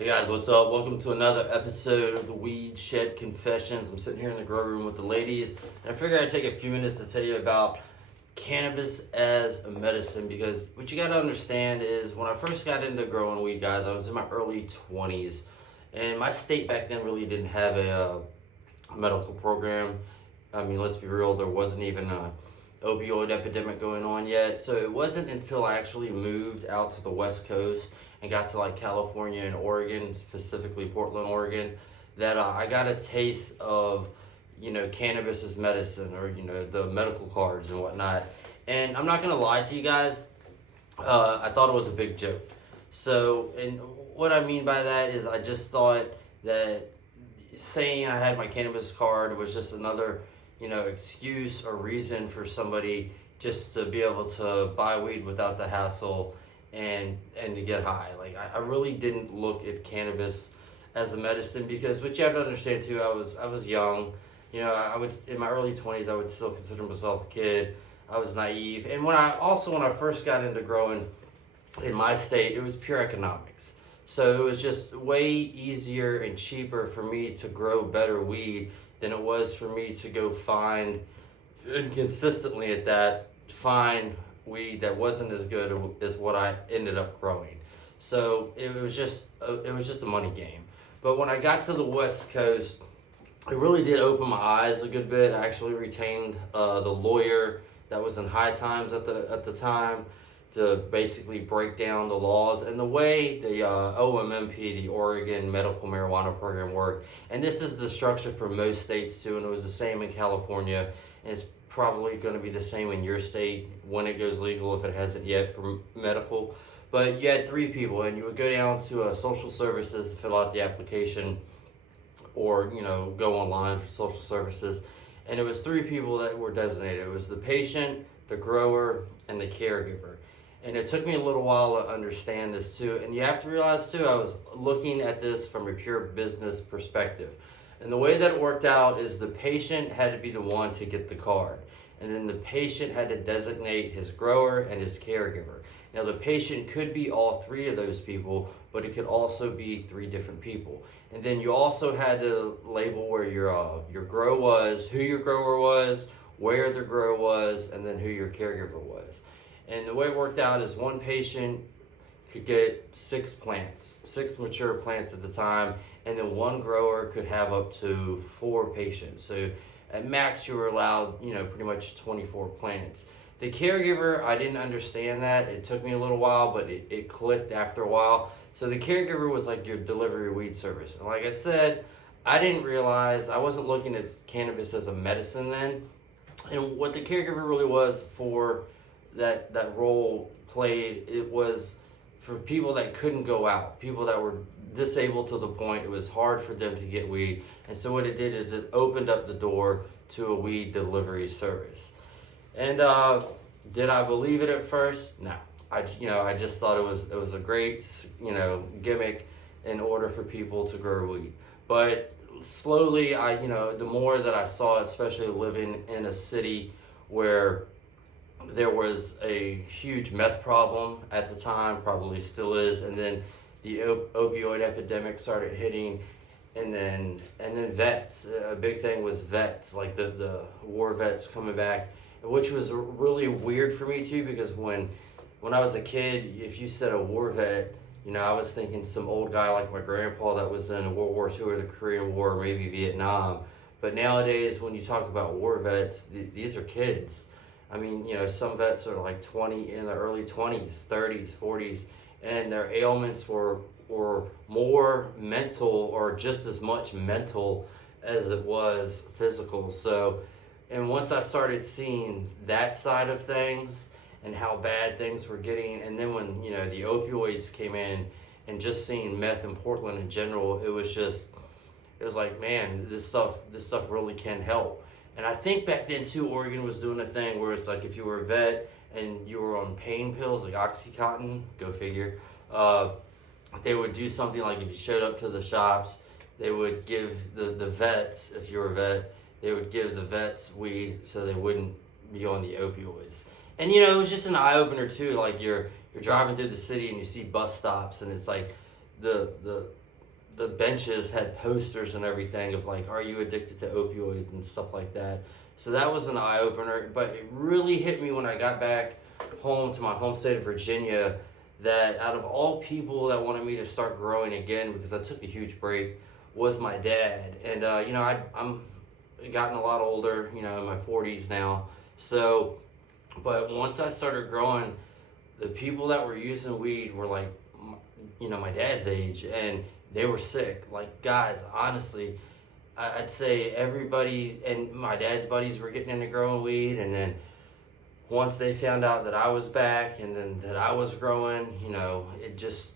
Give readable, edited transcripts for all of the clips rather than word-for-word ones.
Hey guys, what's up? Welcome to another episode of the Weed Shed Confessions. I'm sitting here in the grow room with the ladies, and I figured I'd take a few minutes to tell you about cannabis as a medicine, because what you got to understand is when I first got into growing weed, guys, I was in my early 20s, and my state back then really didn't have a medical program. I mean, let's be real, there wasn't even a opioid epidemic going on yet, so it wasn't until I actually moved out to the West Coast and got to like California and Oregon, specifically Portland, Oregon, that I got a taste of, cannabis as medicine, or, the medical cards and whatnot. And I'm not going to lie to you guys, I thought it was a big joke. So, and what I mean by that is I just thought that saying I had my cannabis card was just another, excuse or reason for somebody just to be able to buy weed without the hassle and to get high. Like I really didn't look at cannabis as a medicine, because what you have to understand too, I was young. I would, in my early 20s, I would still consider myself a kid. I was naive. And when I first got into growing in my state, it was pure economics. So it was just way easier and cheaper for me to grow better weed than it was for me to go find, and consistently at that, find weed that wasn't as good as what I ended up growing. So it was just a money game. But when I got to the West Coast, it really did open my eyes a good bit. I actually retained the lawyer that was in High Times at the time to basically break down the laws and the way the OMMP, the Oregon Medical Marijuana Program, worked. And this is the structure for most states too, and it was the same in California, and it's probably going to be the same in your state when it goes legal, if it hasn't yet, for medical. But you had three people, and you would go down to social services to fill out the application, or go online for social services, and it was three people that were designated. It was the patient, the grower, and the caregiver. And it took me a little while to understand this too. And you have to realize too, I was looking at this from a pure business perspective. And the way that it worked out is the patient had to be the one to get the card. And then the patient had to designate his grower and his caregiver. Now the patient could be all three of those people, but it could also be three different people. And then you also had to label where your grow was, who your grower was, where the grow was, and then who your caregiver was. And the way it worked out is one patient could get 6 plants, 6 mature plants at the time, and then one grower could have up to 4 patients. So at max you were allowed, pretty much 24 plants. The caregiver, I didn't understand that. It took me a little while, but it clicked after a while. So the caregiver was like your delivery weed service. And like I said, I didn't realize, I wasn't looking at cannabis as a medicine then. And what the caregiver really was for, that role played, it was for people that couldn't go out, people that were disabled to the point it was hard for them to get weed. And so what it did is it opened up the door to a weed delivery service. And did I believe it at first? No. I just thought it was a great gimmick in order for people to grow weed. But slowly, the more that I saw, especially living in a city where there was a huge meth problem at the time, probably still is, and then the opioid epidemic started hitting, and then vets. A big thing was vets, like the war vets coming back, which was really weird for me too, because when I was a kid, if you said a war vet, I was thinking some old guy like my grandpa that was in World War II or the Korean War, or maybe Vietnam. But nowadays, when you talk about war vets, these are kids. I mean, some vets are like 20, in their early 20s, 30s, 40s, and their ailments were more mental, or just as much mental as it was physical. So, and once I started seeing that side of things and how bad things were getting, and then when, the opioids came in, and just seeing meth in Portland in general, it was like, man, this stuff really can help. And I think back then too, Oregon was doing a thing where it's like if you were a vet and you were on pain pills like Oxycontin, go figure, they would do something like if you showed up to the shops, they would give the vets, if you were a vet, they would give the vets weed so they wouldn't be on the opioids. And it was just an eye opener too. Like you're driving through the city and you see bus stops, and it's like the the benches had posters and everything of like, are you addicted to opioids and stuff like that. So that was an eye opener, but it really hit me when I got back home to my home state of Virginia that out of all people that wanted me to start growing again, because I took a huge break, was my dad. And I'm gotten a lot older, in my 40s now. So, but once I started growing, the people that were using weed were like, my dad's age, and they were sick. Like, guys, honestly, I'd say everybody and my dad's buddies were getting into growing weed, and then once they found out that I was back and then that I was growing, it just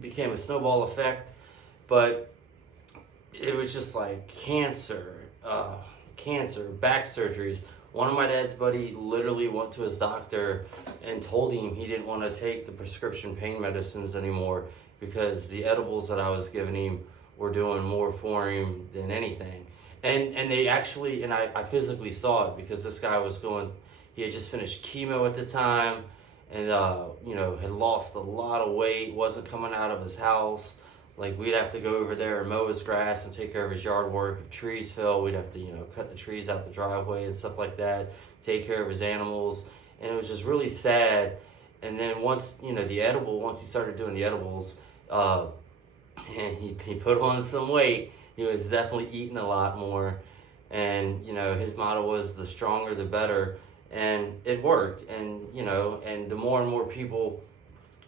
became a snowball effect. But it was just like cancer, back surgeries. One of my dad's buddy literally went to his doctor and told him he didn't want to take the prescription pain medicines anymore because the edibles that I was giving him were doing more for him than anything. And they actually, and I physically saw it because this guy was he had just finished chemo at the time and, had lost a lot of weight, wasn't coming out of his house. Like, we'd have to go over there and mow his grass and take care of his yard work. If trees fell, we'd have to, cut the trees out the driveway and stuff like that, take care of his animals. And it was just really sad. And then once he started doing the edibles, and he put on some weight, he was definitely eating a lot more. And, his motto was the stronger, the better. And it worked. And, and the more and more people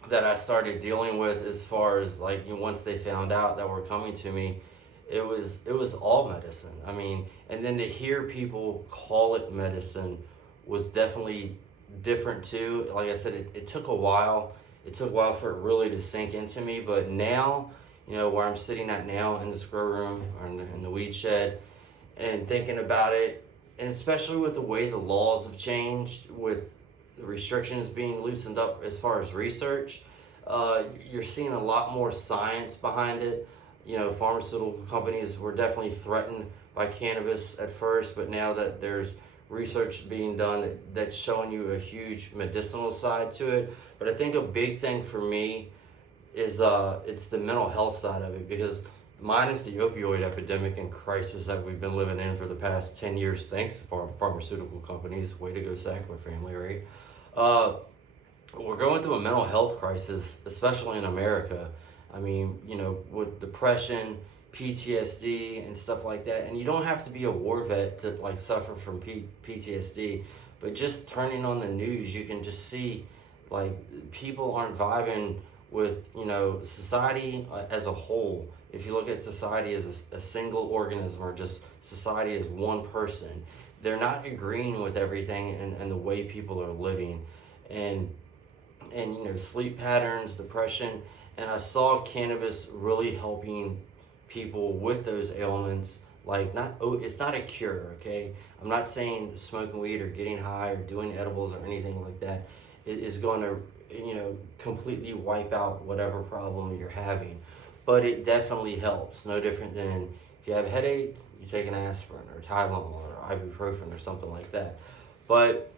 that I started dealing with, as far as like once they found out that were coming to me, it was all medicine. I mean, and then to hear people call it medicine was definitely different too. Like I said, it took a while. It took a while for it really to sink into me. But now, where I'm sitting at now in this grow room or in the weed shed, and thinking about it, and especially with the way the laws have changed, with the restrictions being loosened up as far as research, you're seeing a lot more science behind it. Pharmaceutical companies were definitely threatened by cannabis at first, but now that there's research being done that's showing you a huge medicinal side to it. But I think a big thing for me is it's the mental health side of it, because minus the opioid epidemic and crisis that we've been living in for the past 10 years, thanks to pharmaceutical companies, way to go Sackler family, right? We're going through a mental health crisis, especially in America. I mean, with depression, PTSD, and stuff like that. And you don't have to be a war vet to like suffer from PTSD, but just turning on the news, you can just see like people aren't vibing with society as a whole. If you look at society as a single organism, or just society as one person, they're not agreeing with everything and the way people are living, and sleep patterns, depression. And I saw cannabis really helping people with those ailments. Like, it's not a cure, okay? I'm not saying smoking weed or getting high or doing edibles or anything like that is going to completely wipe out whatever problem you're having. But it definitely helps. No different than if you have a headache, you take an aspirin or Tylenol or ibuprofen or something like that. But,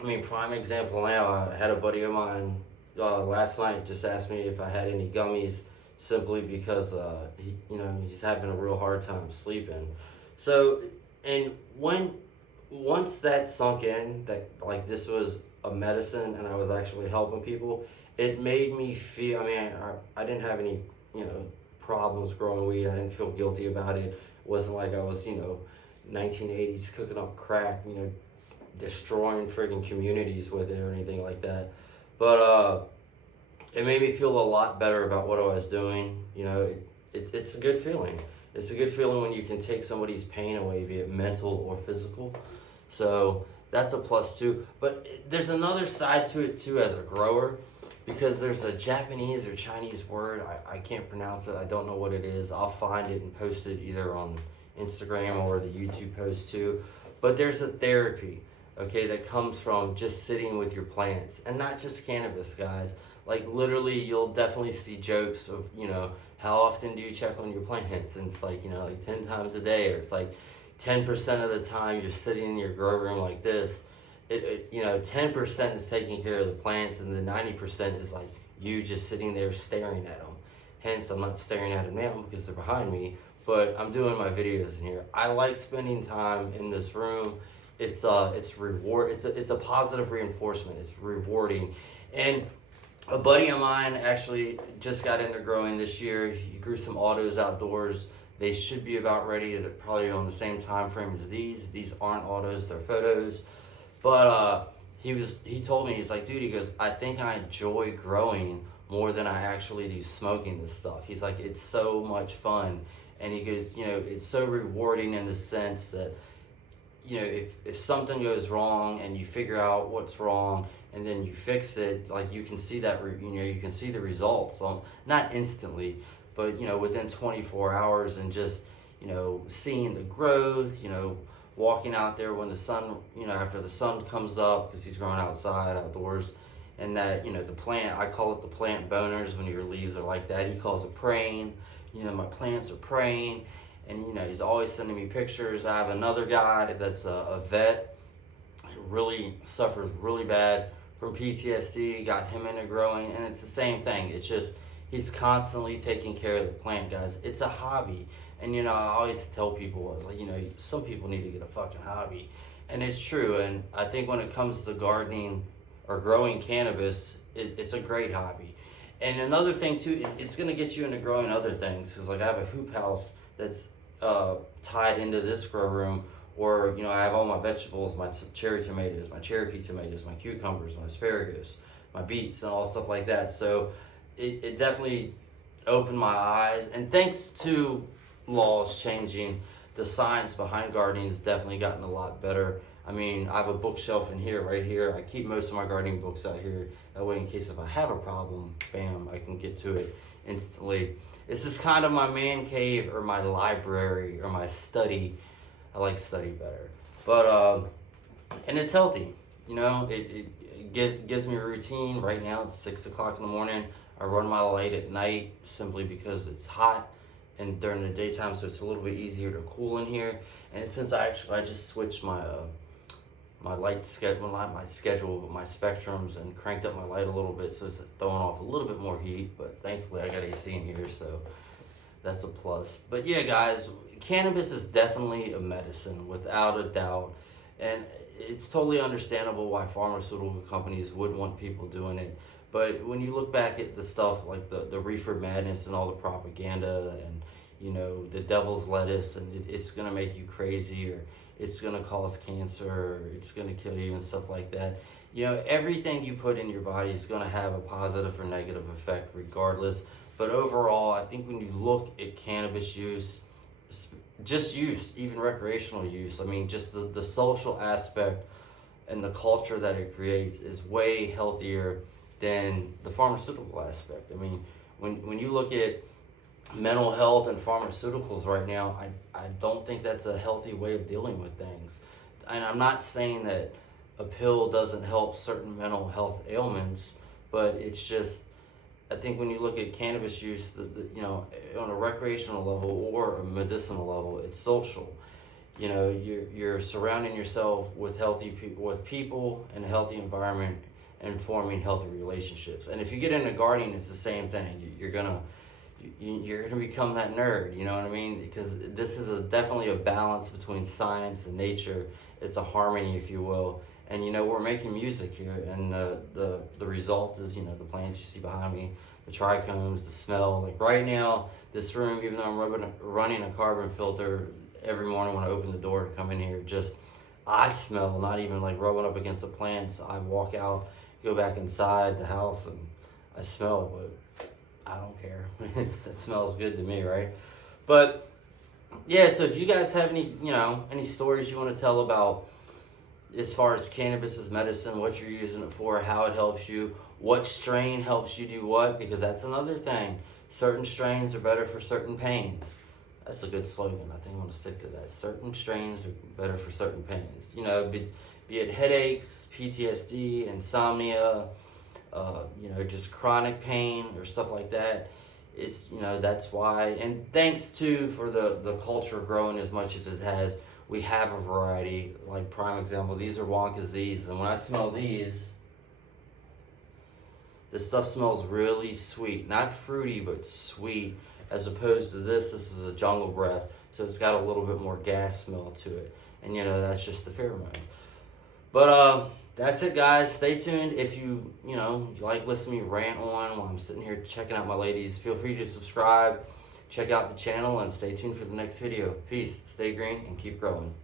I mean, prime example now, I had a buddy of mine last night just asked me if I had any gummies, simply because he's having a real hard time sleeping. So, and once that sunk in, that like this was a medicine and I was actually helping people, it made me feel, I didn't have any problems growing weed. I didn't feel guilty about it. It wasn't like I was 1980s cooking up crack, destroying friggin' communities with it or anything like that. But it made me feel a lot better about what I was doing. It's a good feeling. It's a good feeling when you can take somebody's pain away, be it mental or physical. So that's a plus too. But there's another side to it too as a grower, because there's a Japanese or Chinese word, I can't pronounce it, I don't know what it is. I'll find it and post it either on Instagram or the YouTube post too. But there's a therapy, okay, that comes from just sitting with your plants. And not just cannabis, guys. Like, literally, you'll definitely see jokes of, how often do you check on your plants? And it's like, like 10 times a day, or it's like 10% of the time you're sitting in your grow room like this. 10% is taking care of the plants, and the 90% is like you just sitting there staring at them. Hence, I'm not staring at them now because they're behind me, but I'm doing my videos in here. I like spending time in this room. It's a positive reinforcement. It's rewarding. And a buddy of mine actually just got into growing this year. He grew some autos outdoors. They should be about ready. They're probably on the same time frame as these. These aren't autos, they're photos. But he told me, he's like, dude, he goes, I think I enjoy growing more than I actually do smoking this stuff. He's like, it's so much fun. And he goes, you know, it's so rewarding in the sense that, you know, if something goes wrong and you figure out what's wrong and then you fix it, like you can see that, you know, you can see the results, not instantly, but, you know, within 24 hours, and just, you know, seeing the growth, you know, walking out there when the sun, you know, after the sun comes up, because he's growing outside, outdoors, and that, you know, the plant, I call it the plant boners when your leaves are like that. He calls it praying. You know, my plants are praying. And, you know, he's always sending me pictures. I have another guy that's a vet. He really suffers really bad from PTSD. Got him into growing. And it's the same thing. It's just, he's constantly taking care of the plant, guys. It's a hobby. And, you know, I always tell people, I was like, you know, some people need to get a fucking hobby. And it's true. And I think when it comes to gardening or growing cannabis, it's a great hobby. And another thing, too, it's going to get you into growing other things. Because, like, I have a hoop house that's tied into this grow room, or, you know, I have all my vegetables, my cherry tomatoes, my Cherokee tomatoes, my cucumbers, my asparagus, my beets, and all stuff like that. So it definitely opened my eyes. And thanks to laws changing, the science behind gardening has definitely gotten a lot better. I mean, I have a bookshelf in here, right here. I keep most of my gardening books out here. That way, in case if I have a problem, bam, I can get to it instantly. This is kind of my man cave, or my library, or my study. I like study better. But, and it's healthy. You know, it gives me a routine. Right now, it's 6 o'clock in the morning. I run my light at night simply because it's hot, and during the daytime, so it's a little bit easier to cool in here. And since I just switched my my light schedule, not my schedule, but my spectrums, and cranked up my light a little bit, so it's throwing off a little bit more heat. But thankfully, I got AC in here, so that's a plus. But yeah, guys, cannabis is definitely a medicine, without a doubt, and it's totally understandable why pharmaceutical companies would want people doing it. But when you look back at the stuff like the reefer madness and all the propaganda, and, you know, the devil's lettuce, and it's gonna make you crazy, or it's going to cause cancer, or it's going to kill you and stuff like that. You know, everything you put in your body is going to have a positive or negative effect regardless. But overall, I think when you look at cannabis use, just use, even recreational use, I mean, just the social aspect and the culture that it creates is way healthier than the pharmaceutical aspect. I mean, when you look at mental health and pharmaceuticals right now, I don't think that's a healthy way of dealing with things. And I'm not saying that a pill doesn't help certain mental health ailments, but it's just, I think when you look at cannabis use, you know, on a recreational level or a medicinal level, it's social. You know, you're surrounding yourself with healthy people, in a healthy environment, and forming healthy relationships. And if you get into gardening, it's the same thing. You're gonna become that nerd, you know what I mean? Because this is definitely a balance between science and nature. It's a harmony, if you will. And, you know, we're making music here, and the result is, you know, the plants you see behind me, the trichomes, the smell. Like right now, this room, even though I'm running a carbon filter every morning when I open the door to come in here, just, I smell, not even like rubbing up against the plants. I walk out, go back inside the house, and I smell, but I don't care. It smells good to me, right? But yeah, so if you guys have any, you know, any stories you want to tell about as far as cannabis as medicine, what you're using it for, how it helps you, what strain helps you do what, because that's another thing. Certain strains are better for certain pains. That's a good slogan. I think I'm going to stick to that. Certain strains are better for certain pains. You know, be it headaches, PTSD, insomnia, you know, just chronic pain or stuff like that. It's, you know, that's why, and thanks to for the culture growing as much as it has, we have a variety. Like prime example, these are Wonka Z's, and when I smell these, This stuff smells really sweet. Not fruity, but sweet. As opposed to this is a jungle breath. So it's got a little bit more gas smell to it. And that's just the pheromones. But that's it, guys. Stay tuned. If you like listening to me rant on while I'm sitting here checking out my ladies, feel free to subscribe, check out the channel, and stay tuned for the next video. Peace, stay green, and keep growing.